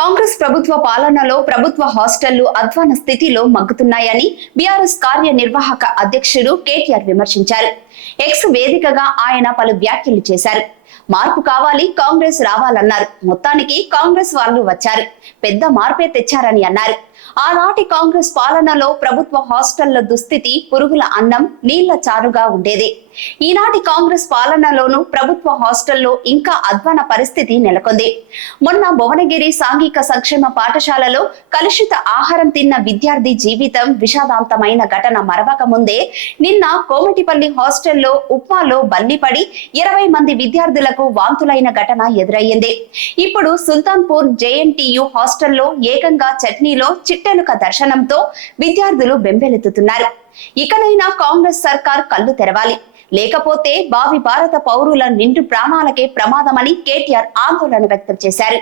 Congress BRS ప్రభుత్వ పాలనలో ప్రభుత్వ హాస్టళ్ళు అధ్వాన స్థితిలో మగ్గుతున్నాయని బీఆర్ఎస్ కార్యనిర్వాహక అధ్యక్షుడు కేటీఆర్ విమర్శించారు. ఎక్స్ వేదికగా ఆయన పలు వ్యాఖ్యలు చేశారు. మార్పు కావాలి కాంగ్రెస్ రావాలన్నారు. మొత్తానికి కాంగ్రెస్ వాళ్ళు వచ్చారు. పెద్ద మార్పే తెచ్చారని అన్నారు. ఆనాటి కాంగ్రెస్ పాలనలో ప్రభుత్వ హాస్టళ్ళ దుస్థితి పురుగుల అన్నం నీళ్ళ చారుగా ఉండేది. ఈనాటి కాంగ్రెస్ పాలనలోనూ ప్రభుత్వ హాస్టల్లో ఇంకా అధ్వాన పరిస్థితి నెలకొంది. మొన్న భువనగిరి సాంఘిక సంక్షేమ పాఠశాలలో కలుషిత ఆహారం తిన్న విద్యార్థి జీవితం విషాదాంతమైన ఘటన మరవక ముందే నిన్న కోమటిపల్లి హాస్టల్లో ఉప్మాలో బల్లిపడి ఇరవై మంది విద్యార్థులకు వాంతులైన ఘటన ఎదురయ్యింది. ఇప్పుడు సుల్తాన్పూర్ జేఎన్టీయు హాస్టల్లో ఏకంగా చట్నీలో చిట్టెలుక దర్శనంతో విద్యార్థులు బెంబెలెత్తుతున్నారు. ఇకనైనా కాంగ్రెస్ సర్కార్ కళ్ళు తెరవాలి. లేకపోతే భావి భారత పౌరుల నిండు ప్రాణాలకే ప్రమాదమని కేటీఆర్ ఆందోళన వ్యక్తం చేశారు.